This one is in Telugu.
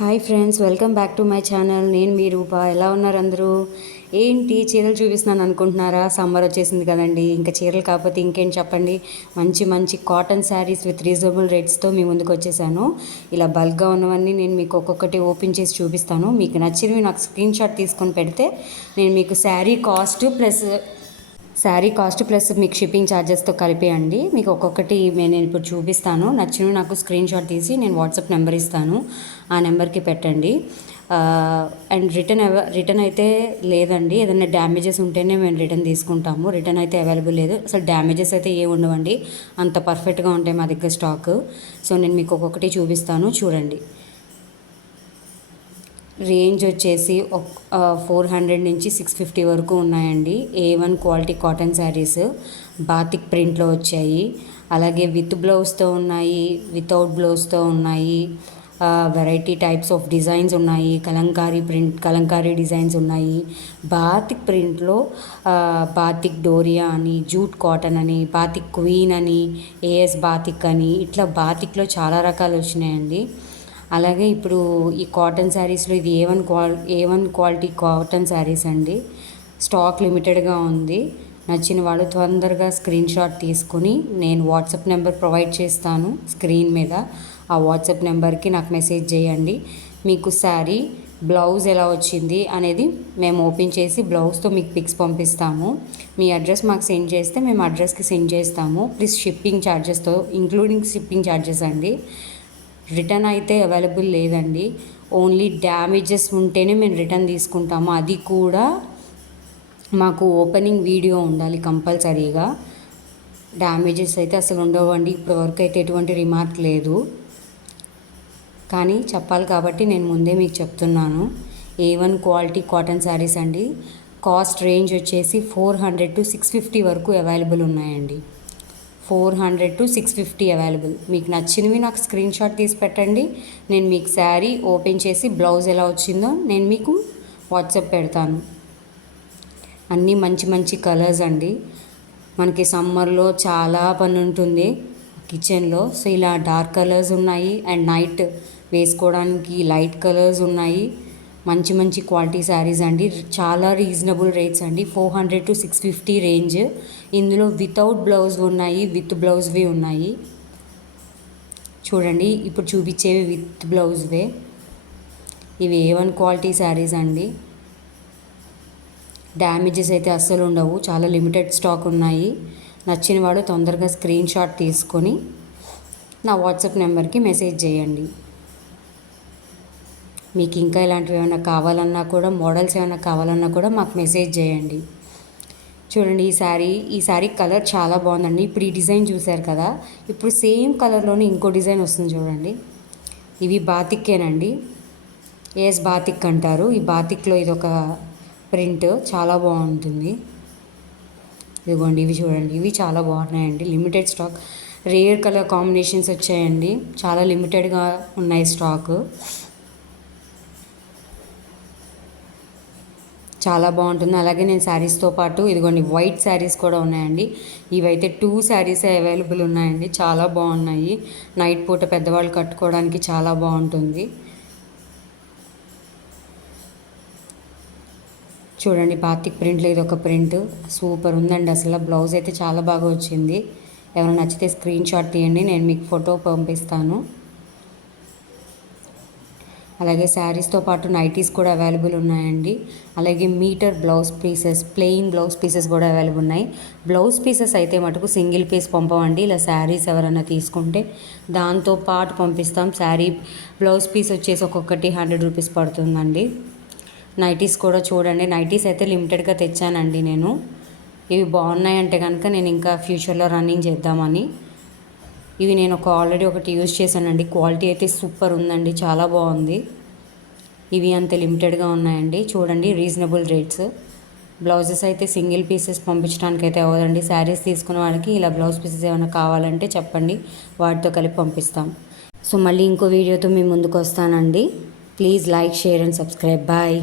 Hi friends, welcome back to my channel. నేను మీ రూప. ఎలా ఉన్నారు అందరూ? ఏంటి చీరలు చూపిస్తున్నాను అనుకుంటున్నారా? సమ్మర్ వచ్చేసింది కదండి, ఇంకా చీరలు కాకపోతే ఇంకేం చెప్పండి. మంచి మంచి కాటన్ శారీస్ విత్ రీజనబుల్ రేట్స్తో మీ ముందుకు వచ్చేసాను. ఇలా బల్క్గా ఉన్నవన్నీ నేను మీకు ఒక్కొక్కటి ఓపెన్ చేసి చూపిస్తాను. మీకు నచ్చినవి నాకు స్క్రీన్ షాట్ తీసుకొని పెడితే నేను మీకు శారీ కాస్ట్ ప్లస్ మీకు షిప్పింగ్ ఛార్జెస్తో కలిపేయండి. మీకు ఒక్కొక్కటి నేను ఇప్పుడు చూపిస్తాను. నచ్చినవి నాకు స్క్రీన్ షాట్ తీసి నేను వాట్సాప్ నెంబర్ ఇస్తాను, ఆ నెంబర్కి పెట్టండి. అండ్ రిటర్న్ అయితే లేదండి. ఏదైనా డ్యామేజెస్ ఉంటేనే మేము రిటర్న్ తీసుకుంటాము. రిటర్న్ అయితే అవైలబుల్ లేదు. అసలు డ్యామేజెస్ అయితే ఏ ఉండవండి, అంత పర్ఫెక్ట్గా ఉంటాయి మా దగ్గర స్టాక్. సో నేను మీకు ఒక్కొక్కటి చూపిస్తాను, చూడండి. రేంజ్ వచ్చేసి 400 నుంచి 650 వరకు ఉన్నాయండి. A1 quality cotton saris batik ప్రింట్లో వచ్చాయి. అలాగే విత్ బ్లౌజ్తో ఉన్నాయి, వితౌట్ బ్లౌజ్తో ఉన్నాయి. వెరైటీ టైప్స్ ఆఫ్ డిజైన్స్ ఉన్నాయి. కలంకారీ డిజైన్స్ ఉన్నాయి. బాతిక్ ప్రింట్లో బాతిక్ డోరియా అని, జూట్ కాటన్ అని, బాతిక్ క్వీన్ అని, AS బాతిక్ అని, ఇట్లా బాతిక్లో చాలా రకాలు వచ్చినాయండి. అలాగే ఇప్పుడు ఈ కాటన్ శారీస్లో ఇది A1 క్వాలిటీ కాటన్ శారీస్ అండి. స్టాక్ లిమిటెడ్గా ఉంది. నచ్చిన వాళ్ళు తొందరగా స్క్రీన్ షాట్ తీసుకుని నేను వాట్సాప్ నెంబర్ ప్రొవైడ్ చేస్తాను స్క్రీన్ మీద. ఆ వాట్సాప్ నెంబర్కి నాకు మెసేజ్ చేయండి. మీకు శారీ బ్లౌజ్ ఎలా వచ్చింది అనేది మేము ఓపెన్ చేసి బ్లౌజ్తో మీకు పిక్స్ పంపిస్తాము. మీ అడ్రస్ మాకు సెండ్ చేస్తే మేము అడ్రస్కి సెండ్ చేస్తాము. ప్లస్ షిప్పింగ్ ఛార్జెస్తో ఇంక్లూడింగ్ షిప్పింగ్ ఛార్జెస్ అండి. రిటర్న్ అయితే అవైలబుల్ లేదండి. ఓన్లీ డ్యామేజెస్ ఉంటేనే మేము రిటర్న్ తీసుకుంటాము. అది కూడా మాకు ఓపెనింగ్ వీడియో ఉండాలి కంపల్సరీగా. డ్యామేజెస్ అయితే అసలు ఉండవండి. ఇప్పటివరకు అయితే ఎటువంటి రిమార్క్ లేదు, కానీ చెప్పాలి కాబట్టి నేను ముందే మీకు చెప్తున్నాను. A1 క్వాలిటీ కాటన్ శారీస్ అండి. కాస్ట్ రేంజ్ వచ్చేసి 400 to 650 వరకు అవైలబుల్ ఉన్నాయండి. 400 to 650 అవైలబుల్. మీకు నచ్చినవి నాకు స్క్రీన్ షాట్ తీసి పెట్టండి. నేను మీకు శారీ ఓపెన్ చేసి బ్లౌజ్ ఎలా వచ్చిందో నేను మీకు వాట్సాప్ పెడతాను. అన్నీ మంచి మంచి కలర్స్ అండి. మనకి సమ్మర్లో చాలా పని ఉంటుంది కిచెన్లో. సో ఇలా డార్క్ కలర్స్ ఉన్నాయి అండ్ నైట్ వేసుకోవడానికి లైట్ కలర్స్ ఉన్నాయి. మంచి మంచి క్వాలిటీ శారీస్ అండి. చాలా రీజనబుల్ రేట్స్ అండి. 400 to 650 రేంజ్. ఇందులో వితౌట్ బ్లౌజ్ ఉన్నాయి, విత్ బ్లౌజ్వి ఉన్నాయి. చూడండి, ఇప్పుడు చూపించేవి విత్ బ్లౌజ్వే. ఇవి A1 క్వాలిటీ శారీస్ అండి. డ్యామేజెస్ అయితే అస్సలు ఉండవు. చాలా లిమిటెడ్ స్టాక్ ఉన్నాయి. నచ్చిన వాడు తొందరగా స్క్రీన్ షాట్ తీసుకొని నా వాట్సాప్ నెంబర్కి మెసేజ్ చేయండి. మీకు ఇంకా ఇలాంటివి ఏమైనా కావాలన్నా కూడా, మోడల్స్ ఏమైనా కావాలన్నా కూడా మాకు మెసేజ్ చేయండి. చూడండి, ఈ శారీ కలర్ చాలా బాగుందండి. ఇప్పుడు ఈ డిజైన్ చూశారు కదా, ఇప్పుడు సేమ్ కలర్లోనే ఇంకో డిజైన్ వస్తుంది చూడండి. ఇవి బాతిక్కేనండి. AS బాతిక్ అంటారు. ఈ బాతిక్లో ఇది ఒక ప్రింట్ చాలా బాగుంటుంది. ఇదిగోండి, ఇవి చూడండి, ఇవి చాలా బాగున్నాయండి. Limited stock, rare colour combinations వచ్చాయండి. చాలా లిమిటెడ్గా ఉన్నాయి స్టాక్. చాలా బాగుంటుంది. అలాగే నేను శారీస్తో పాటు ఇదిగోండి వైట్ శారీస్ కూడా ఉన్నాయండి. ఇవైతే 2 శారీస్ అవైలబుల్ ఉన్నాయండి. చాలా బాగున్నాయి. నైట్ పూట పెద్దవాళ్ళు కట్టుకోవడానికి చాలా బాగుంటుంది. చూడండి, బాతిక్ ప్రింట్లో ఇది ఒక ప్రింట్ సూపర్ ఉందండి. అసలు బ్లౌజ్ అయితే చాలా బాగా వచ్చింది. ఎవరైనా నచ్చితే స్క్రీన్ షాట్ తీయండి, నేను మీకు ఫోటో పంపిస్తాను. అలాగే శారీస్తో పాటు నైటీస్ కూడా అవైలబుల్ ఉన్నాయండి. అలాగే metre blouse pieces, plain blouse pieces కూడా అవైలబుల్ ఉన్నాయి. బ్లౌజ్ పీసెస్ అయితే మటుకు సింగిల్ పీస్ పంపమండి. ఇలా శారీస్ ఎవరైనా తీసుకుంటే దాంతో పాటు పంపిస్తాం. శారీ బ్లౌజ్ పీస్ వచ్చేసి ఒక్కొక్కటి 100 రూపీస్ పడుతుందండి. నైటీస్ కూడా చూడండి. నైటీస్ అయితే లిమిటెడ్గా తెచ్చానండి నేను. ఇవి బాగున్నాయంటే కనుక నేను ఇంకా ఫ్యూచర్లో రన్నింగ్ చేద్దామని. ఇవి నేను ఆల్రెడీ ఒకటి యూజ్ చేశానండి. క్వాలిటీ అయితే సూపర్ ఉందండి, చాలా బాగుంది. ఇవి అంతే లిమిటెడ్గా ఉన్నాయండి. చూడండి, రీజనబుల్ రేట్స్. బ్లౌజెస్ అయితే సింగిల్ పీసెస్ పంపించడానికి అయితే అవ్వదండి. శారీస్ తీసుకున్న వాళ్ళకి ఇలా బ్లౌజ్ పీసెస్ ఏమైనా కావాలంటే చెప్పండి, వాటితో కలిపి పంపిస్తాం. సో మళ్ళీ ఇంకో వీడియోతో మీ ముందుకు వస్తానండి. Please like, share and subscribe. Bye.